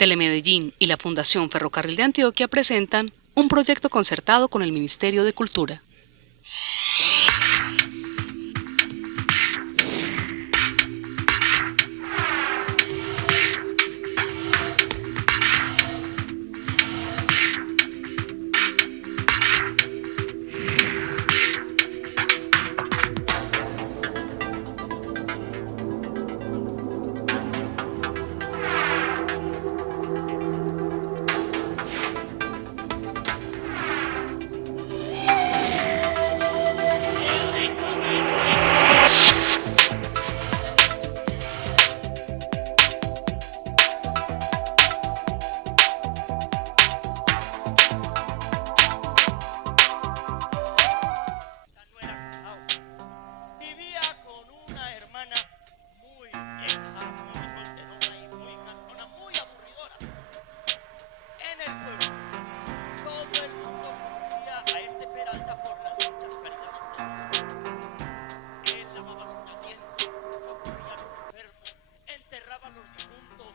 Telemedellín y la Fundación Ferrocarril de Antioquia presentan un proyecto concertado con el Ministerio de Cultura. Vivía con una hermana muy vieja, muy solterona y muy cansona, muy aburridora. En el pueblo, todo el mundo conocía a este Peralta por las muchas caridades que hacía. Él lavaba los llamientos, socorría a los enfermos, enterraba a los difuntos,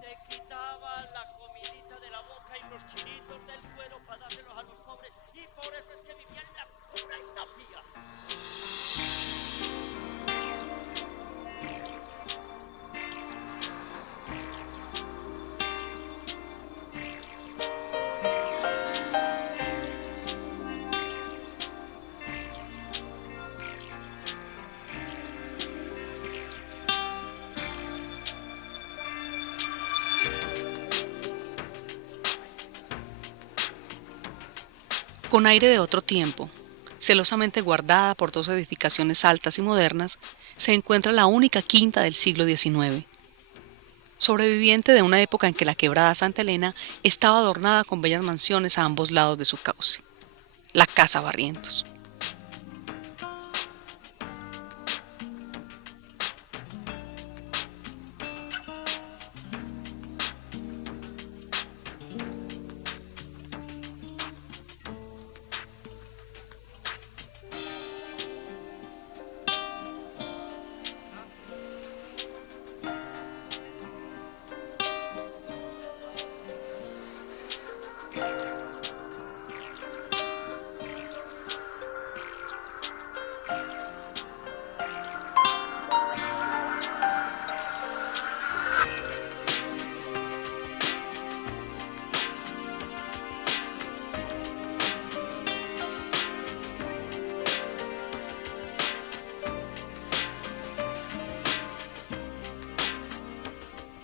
se quitaba la comidita de la boca y los chinitos del cuero para dárselos a los pobres, y por eso es que vivía en la pura Itapía. Con aire de otro tiempo, celosamente guardada por dos edificaciones altas y modernas, se encuentra la única quinta del siglo XIX. Sobreviviente de una época en que la quebrada Santa Elena estaba adornada con bellas mansiones a ambos lados de su cauce. La Casa Barrientos.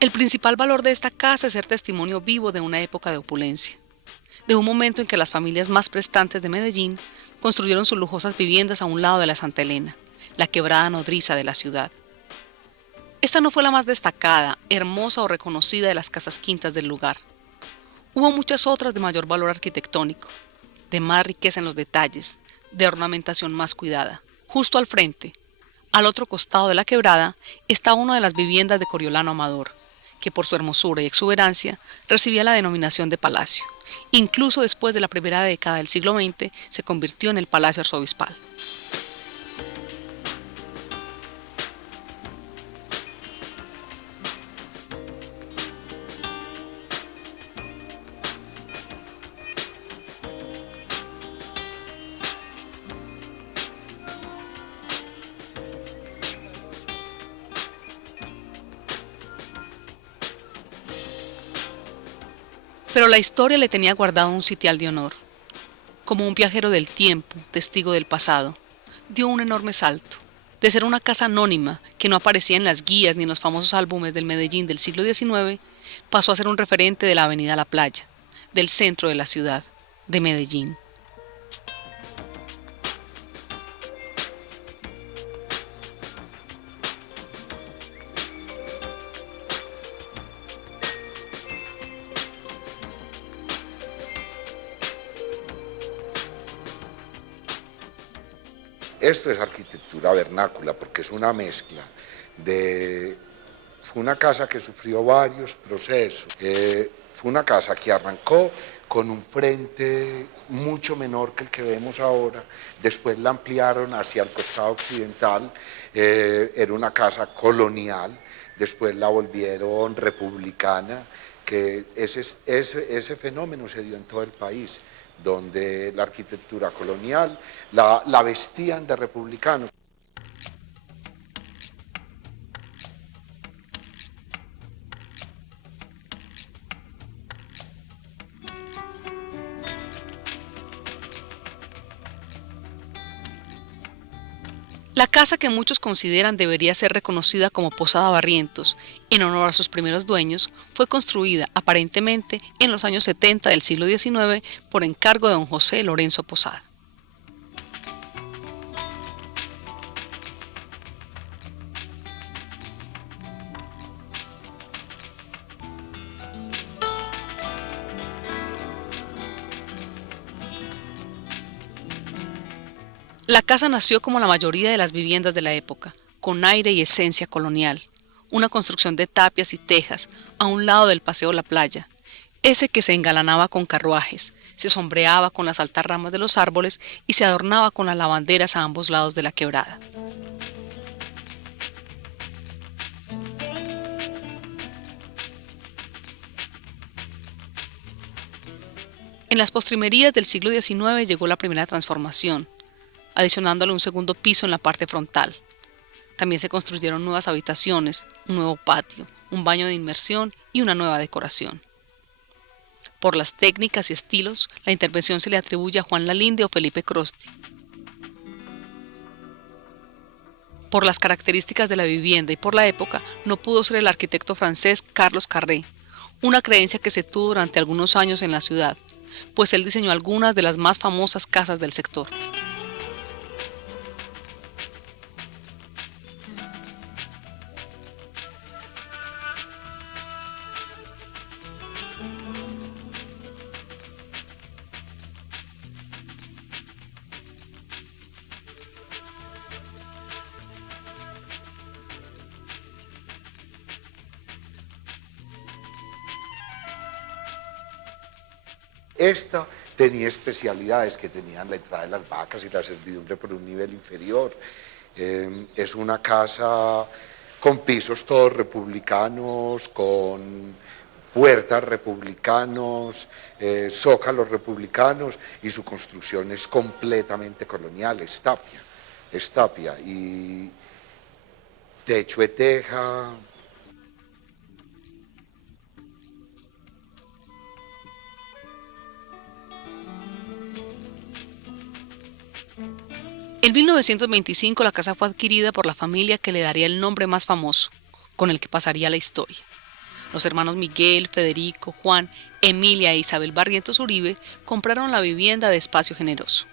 El principal valor de esta casa es ser testimonio vivo de una época de opulencia, de un momento en que las familias más prestantes de Medellín construyeron sus lujosas viviendas a un lado de la Santa Elena, la quebrada nodriza de la ciudad. Esta no fue la más destacada, hermosa o reconocida de las casas quintas del lugar. Hubo muchas otras de mayor valor arquitectónico, de más riqueza en los detalles, de ornamentación más cuidada. Justo al frente, al otro costado de la quebrada, está una de las viviendas de Coriolano Amador, que por su hermosura y exuberancia recibía la denominación de palacio. Incluso después de la primera década del siglo XX, se convirtió en el Palacio Arzobispal. Pero la historia le tenía guardado un sitial de honor. Como un viajero del tiempo, testigo del pasado, dio un enorme salto. De ser una casa anónima que no aparecía en las guías ni en los famosos álbumes del Medellín del siglo XIX, pasó a ser un referente de la avenida La Playa, del centro de la ciudad, de Medellín. Esto es arquitectura vernácula porque es una mezcla de... Fue una casa que sufrió varios procesos. Fue una casa que arrancó con un frente mucho menor que el que vemos ahora, después la ampliaron hacia el costado occidental, era una casa colonial, después la volvieron republicana, que ese fenómeno se dio en todo el país, donde la arquitectura colonial la vestían de republicano. La casa que muchos consideran debería ser reconocida como Posada Barrientos, en honor a sus primeros dueños, fue construida aparentemente en los años 70 del siglo XIX por encargo de don José Lorenzo Posada. La casa nació como la mayoría de las viviendas de la época, con aire y esencia colonial, una construcción de tapias y tejas a un lado del paseo La Playa, ese que se engalanaba con carruajes, se sombreaba con las altas ramas de los árboles y se adornaba con las lavanderas a ambos lados de la quebrada. En las postrimerías del siglo XIX llegó la primera transformación, adicionándole un segundo piso en la parte frontal. También se construyeron nuevas habitaciones, un nuevo patio, un baño de inmersión y una nueva decoración. Por las técnicas y estilos, la intervención se le atribuye a Juan Lalinde o Felipe Crosti. Por las características de la vivienda y por la época, no pudo ser el arquitecto francés Carlos Carré, una creencia que se tuvo durante algunos años en la ciudad, pues él diseñó algunas de las más famosas casas del sector. Esta tenía especialidades que tenían la entrada de las vacas y la servidumbre por un nivel inferior. Es una casa con pisos todos republicanos, con puertas republicanos, zócalos republicanos, y su construcción es completamente colonial, es tapia y techo de teja. En 1925 la casa fue adquirida por la familia que le daría el nombre más famoso, con el que pasaría a la historia. Los hermanos Miguel, Federico, Juan, Emilia e Isabel Barrientos Uribe compraron la vivienda de espacio generoso,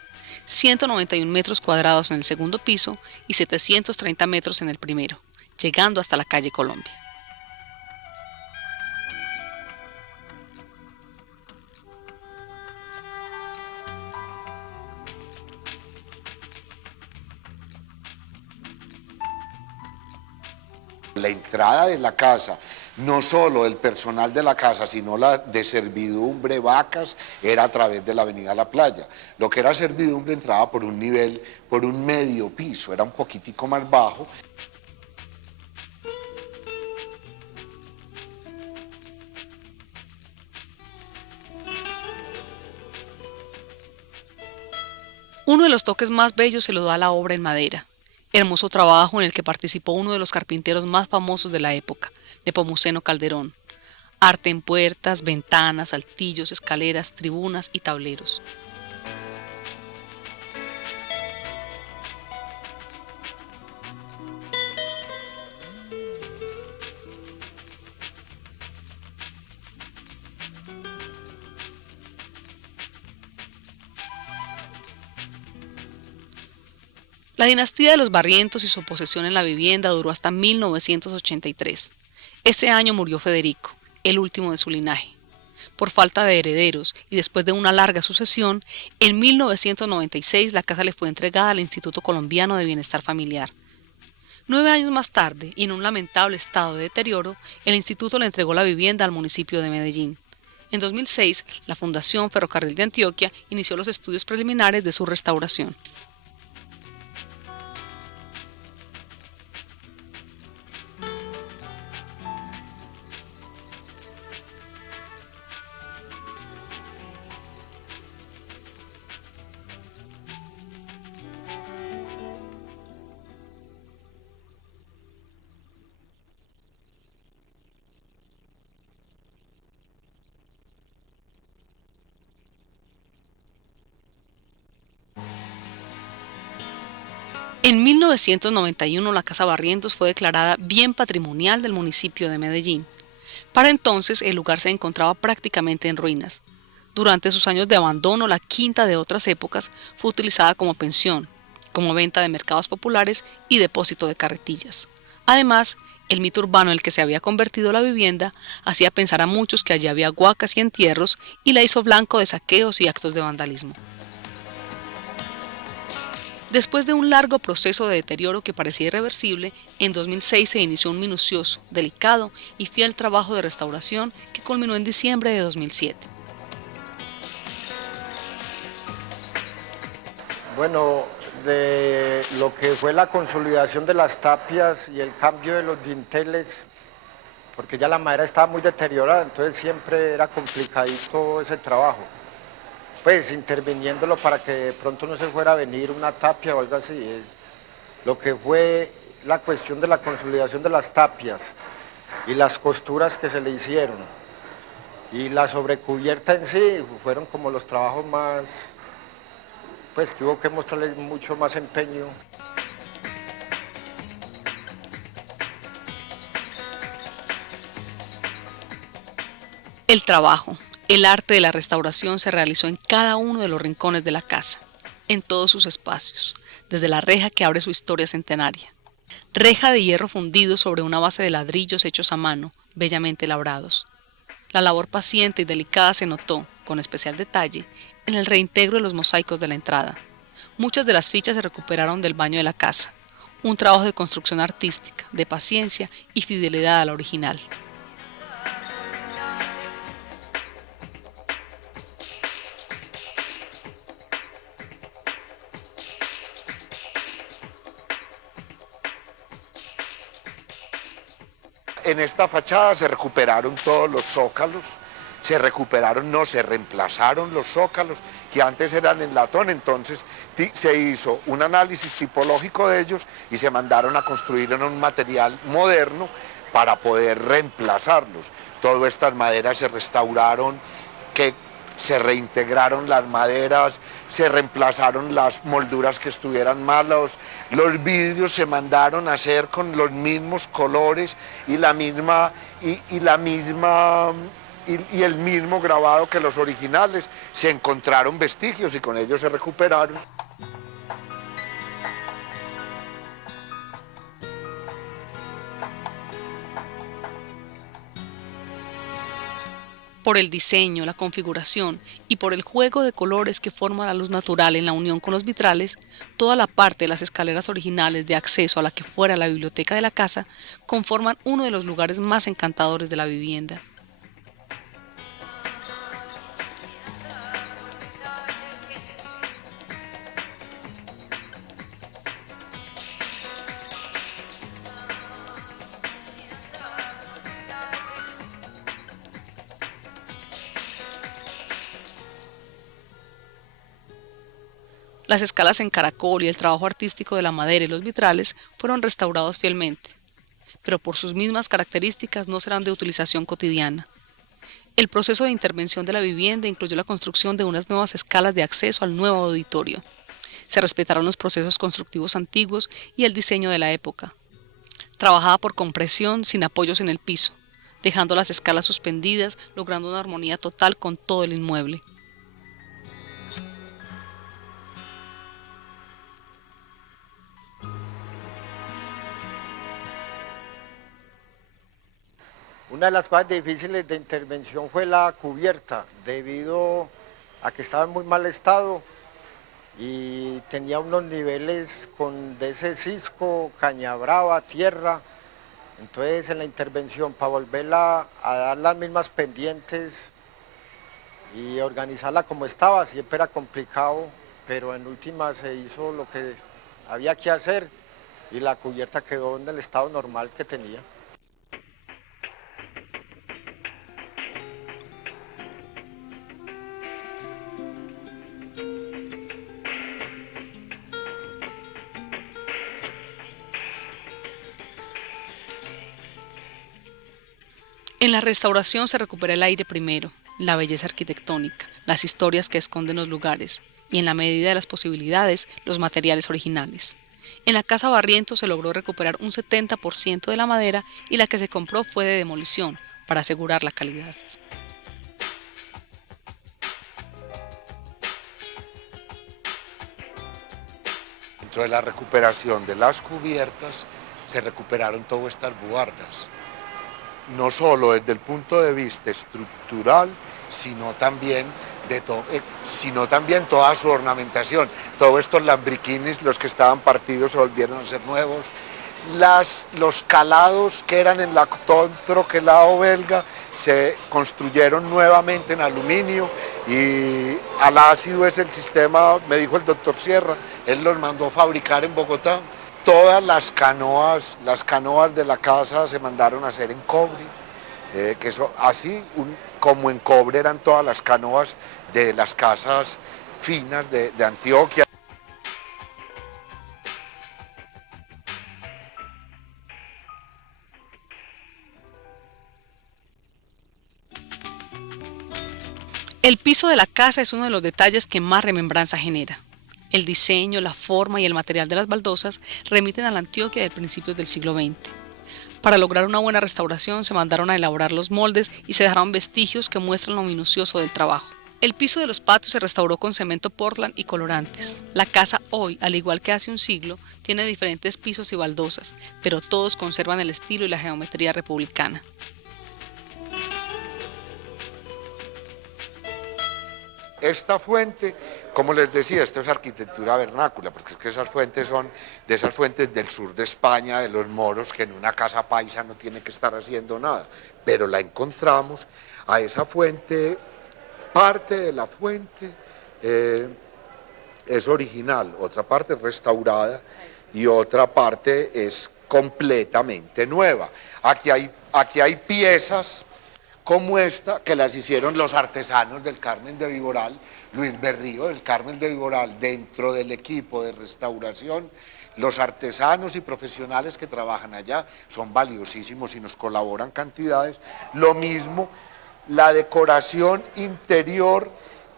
191 metros cuadrados en el segundo piso y 730 metros en el primero, llegando hasta la calle Colombia. La entrada de la casa, no solo el personal de la casa, sino la de servidumbre, vacas, era a través de la avenida La Playa. Lo que era servidumbre entraba por un nivel, por un medio piso, era un poquitico más bajo. Uno de los toques más bellos se lo da a la obra en madera. Hermoso trabajo en el que participó uno de los carpinteros más famosos de la época, Nepomuceno Calderón. Arte en puertas, ventanas, altillos, escaleras, tribunas y tableros. La dinastía de los Barrientos y su posesión en la vivienda duró hasta 1983. Ese año murió Federico, el último de su linaje. Por falta de herederos y después de una larga sucesión, en 1996 la casa le fue entregada al Instituto Colombiano de Bienestar Familiar. 9 años más tarde, y en un lamentable estado de deterioro, el instituto le entregó la vivienda al municipio de Medellín. En 2006, la Fundación Ferrocarril de Antioquia inició los estudios preliminares de su restauración. En 1991 la Casa Barrientos fue declarada Bien Patrimonial del municipio de Medellín. Para entonces el lugar se encontraba prácticamente en ruinas. Durante sus años de abandono, la quinta de otras épocas fue utilizada como pensión, como venta de mercados populares y depósito de carretillas. Además, el mito urbano en el que se había convertido la vivienda hacía pensar a muchos que allí había huacas y entierros y la hizo blanco de saqueos y actos de vandalismo. Después de un largo proceso de deterioro que parecía irreversible, en 2006 se inició un minucioso, delicado y fiel trabajo de restauración que culminó en diciembre de 2007. Bueno, de lo que fue la consolidación de las tapias y el cambio de los dinteles, porque ya la madera estaba muy deteriorada, entonces siempre era complicadito ese trabajo. Pues interviniéndolo para que de pronto no se fuera a venir una tapia o algo así. Es lo que fue la cuestión de la consolidación de las tapias y las costuras que se le hicieron. Y la sobrecubierta en sí fueron como los trabajos más, pues que hubo que mostrarles mucho más empeño. El trabajo, el arte de la restauración se realizó en cada uno de los rincones de la casa, en todos sus espacios, desde la reja que abre su historia centenaria. Reja de hierro fundido sobre una base de ladrillos hechos a mano, bellamente labrados. La labor paciente y delicada se notó, con especial detalle, en el reintegro de los mosaicos de la entrada. Muchas de las fichas se recuperaron del baño de la casa, un trabajo de construcción artística, de paciencia y fidelidad a la original. En esta fachada se recuperaron todos los zócalos, se reemplazaron los zócalos que antes eran en latón, entonces se hizo un análisis tipológico de ellos y se mandaron a construir en un material moderno para poder reemplazarlos. Todas estas maderas se restauraron, se reintegraron las maderas, se reemplazaron las molduras que estuvieran malas, los vidrios se mandaron a hacer con los mismos colores y el mismo grabado que los originales. Se encontraron vestigios y con ellos se recuperaron. Por el diseño, la configuración y por el juego de colores que forma la luz natural en la unión con los vitrales, toda la parte de las escaleras originales de acceso a la que fuera la biblioteca de la casa conforman uno de los lugares más encantadores de la vivienda. Las escalas en caracol y el trabajo artístico de la madera y los vitrales fueron restaurados fielmente, pero por sus mismas características no serán de utilización cotidiana. El proceso de intervención de la vivienda incluyó la construcción de unas nuevas escalas de acceso al nuevo auditorio. Se respetaron los procesos constructivos antiguos y el diseño de la época. Trabajaba por compresión sin apoyos en el piso, dejando las escalas suspendidas, logrando una armonía total con todo el inmueble. Una de las cosas difíciles de intervención fue la cubierta, debido a que estaba en muy mal estado y tenía unos niveles de ese cisco, caña brava, tierra. Entonces en la intervención, para volverla a dar las mismas pendientes y organizarla como estaba, siempre era complicado, pero en última se hizo lo que había que hacer y la cubierta quedó en el estado normal que tenía. En la restauración se recupera el aire primero, la belleza arquitectónica, las historias que esconden los lugares y, en la medida de las posibilidades, los materiales originales. En la casa Barrientos se logró recuperar un 70% de la madera y la que se compró fue de demolición, para asegurar la calidad. Dentro de la recuperación de las cubiertas se recuperaron todas estas buhardas, no solo desde el punto de vista estructural, sino también toda su ornamentación. Todos estos lambriquines, los que estaban partidos, se volvieron a ser nuevos. Los calados que eran en todo el troquelado belga se construyeron nuevamente en aluminio, y al ácido es el sistema, me dijo el doctor Sierra, él los mandó a fabricar en Bogotá. Todas las canoas de la casa se mandaron a hacer en cobre, que eso, así como en cobre eran todas las canoas de las casas finas de Antioquia. El piso de la casa es uno de los detalles que más remembranza genera. El diseño, la forma y el material de las baldosas remiten a la Antioquia de principios del siglo XX. Para lograr una buena restauración se mandaron a elaborar los moldes y se dejaron vestigios que muestran lo minucioso del trabajo. El piso de los patios se restauró con cemento Portland y colorantes. La casa hoy, al igual que hace un siglo, tiene diferentes pisos y baldosas, pero todos conservan el estilo y la geometría republicana. Esta fuente, como les decía, esto es arquitectura vernácula, porque es que esas fuentes son de esas fuentes del sur de España, de los moros, que en una casa paisa no tiene que estar haciendo nada, pero la encontramos a esa fuente, parte de la fuente es original, otra parte es restaurada y otra parte es completamente nueva. Aquí hay piezas como esta, que las hicieron los artesanos del Carmen de Viboral, Luis Berrío del Carmen de Viboral, dentro del equipo de restauración. Los artesanos y profesionales que trabajan allá son valiosísimos y nos colaboran cantidades. Lo mismo, la decoración interior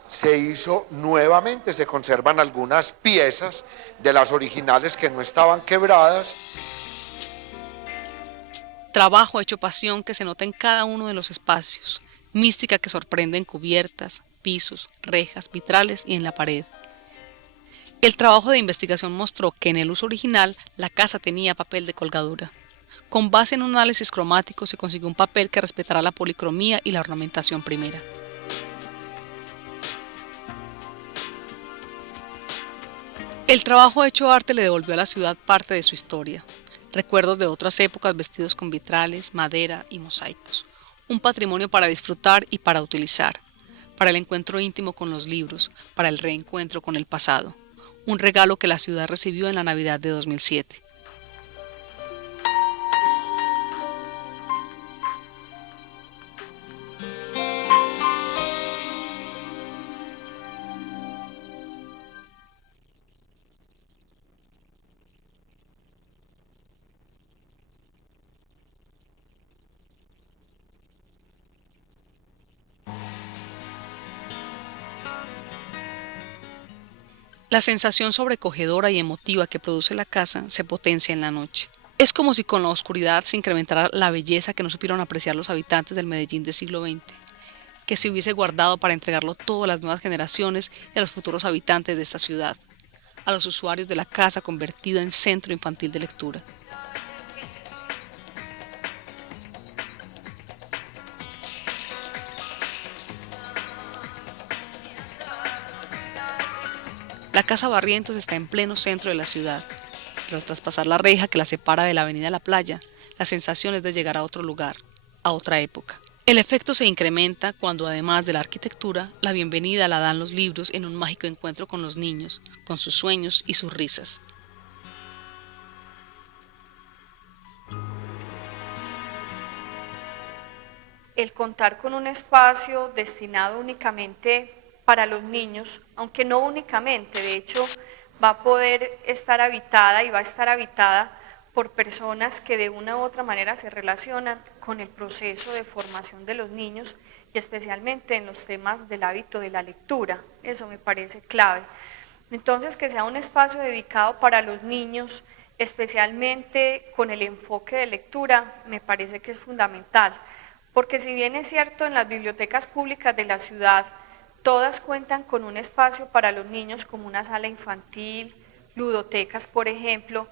se hizo nuevamente, se conservan algunas piezas de las originales que no estaban quebradas. Trabajo hecho pasión que se nota en cada uno de los espacios, mística que sorprende en cubiertas, pisos, rejas, vitrales y en la pared. El trabajo de investigación mostró que en el uso original la casa tenía papel de colgadura. Con base en un análisis cromático se consiguió un papel que respetara la policromía y la ornamentación primera. El trabajo hecho arte le devolvió a la ciudad parte de su historia. Recuerdos de otras épocas vestidos con vitrales, madera y mosaicos. Un patrimonio para disfrutar y para utilizar. Para el encuentro íntimo con los libros, para el reencuentro con el pasado. Un regalo que la ciudad recibió en la Navidad de 2007. La sensación sobrecogedora y emotiva que produce la casa se potencia en la noche. Es como si con la oscuridad se incrementara la belleza que no supieron apreciar los habitantes del Medellín del siglo XX, que se hubiese guardado para entregarlo todo a las nuevas generaciones y a los futuros habitantes de esta ciudad, a los usuarios de la casa convertida en centro infantil de lectura. La casa Barrientos está en pleno centro de la ciudad, pero al traspasar la reja que la separa de la avenida La Playa, la sensación es de llegar a otro lugar, a otra época. El efecto se incrementa cuando, además de la arquitectura, la bienvenida la dan los libros en un mágico encuentro con los niños, con sus sueños y sus risas. El contar con un espacio destinado únicamente para los niños, aunque no únicamente, de hecho va a poder estar habitada y va a estar habitada por personas que de una u otra manera se relacionan con el proceso de formación de los niños y especialmente en los temas del hábito de la lectura. Eso me parece clave. Entonces, que sea un espacio dedicado para los niños, especialmente con el enfoque de lectura, me parece que es fundamental, porque si bien es cierto en las bibliotecas públicas de la ciudad, todas cuentan con un espacio para los niños como una sala infantil, ludotecas, por ejemplo,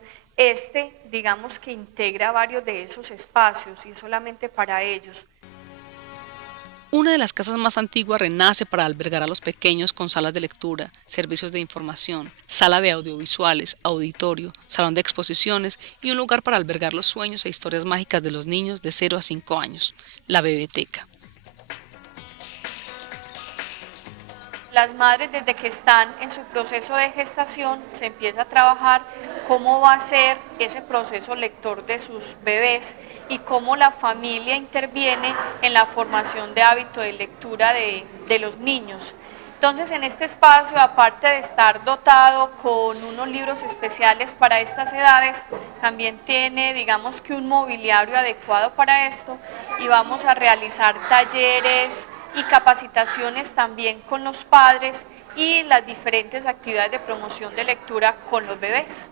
digamos que integra varios de esos espacios y solamente para ellos. Una de las casas más antiguas renace para albergar a los pequeños con salas de lectura, servicios de información, sala de audiovisuales, auditorio, salón de exposiciones y un lugar para albergar los sueños e historias mágicas de los niños de 0 a 5 años, la Bebeteca. Las madres desde que están en su proceso de gestación se empieza a trabajar cómo va a ser ese proceso lector de sus bebés y cómo la familia interviene en la formación de hábito de lectura de los niños. Entonces en este espacio, aparte de estar dotado con unos libros especiales para estas edades, también tiene digamos que un mobiliario adecuado para esto y vamos a realizar talleres y capacitaciones también con los padres y las diferentes actividades de promoción de lectura con los bebés.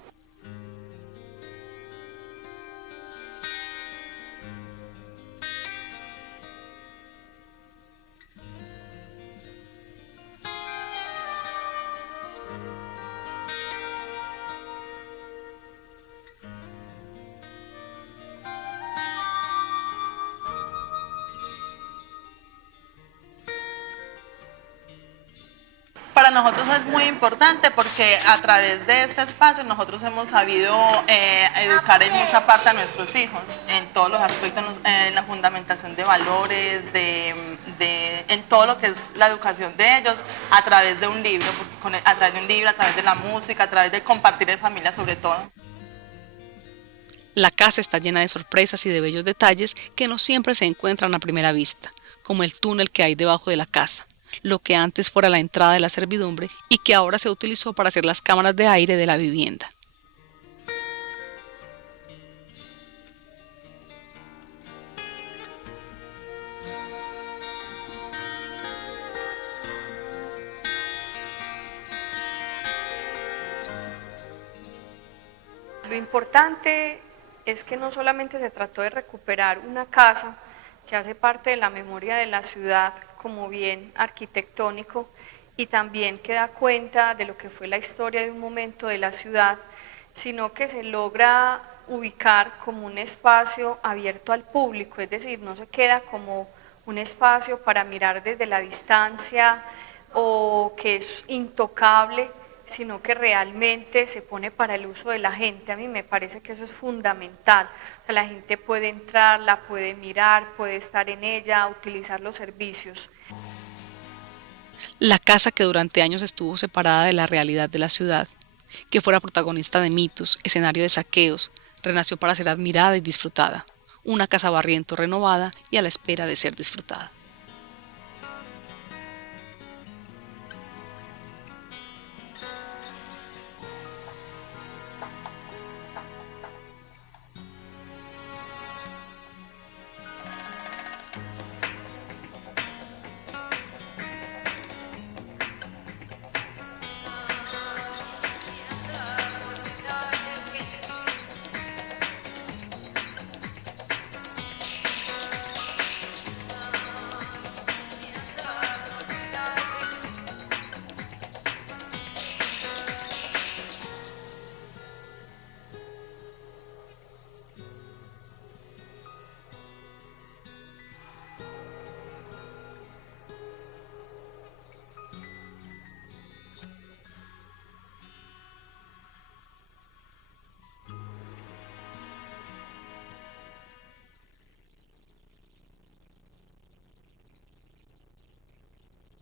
Para nosotros es muy importante porque a través de este espacio nosotros hemos sabido educar en mucha parte a nuestros hijos, en todos los aspectos, en la fundamentación de valores, en todo lo que es la educación de ellos a través de un libro, a través de un libro, a través de la música, a través de compartir en familia sobre todo. La casa está llena de sorpresas y de bellos detalles que no siempre se encuentran a primera vista, como el túnel que hay debajo de la casa, lo que antes fuera la entrada de la servidumbre y que ahora se utilizó para hacer las cámaras de aire de la vivienda. Lo importante es que no solamente se trató de recuperar una casa que hace parte de la memoria de la ciudad como bien arquitectónico y también que da cuenta de lo que fue la historia de un momento de la ciudad, sino que se logra ubicar como un espacio abierto al público, es decir, no se queda como un espacio para mirar desde la distancia o que es intocable, sino que realmente se pone para el uso de la gente. A mí me parece que eso es fundamental. O sea, la gente puede entrar, la puede mirar, puede estar en ella, utilizar los servicios. La casa que durante años estuvo separada de la realidad de la ciudad, que fuera protagonista de mitos, escenario de saqueos, renació para ser admirada y disfrutada. Una casa barriento renovada y a la espera de ser disfrutada.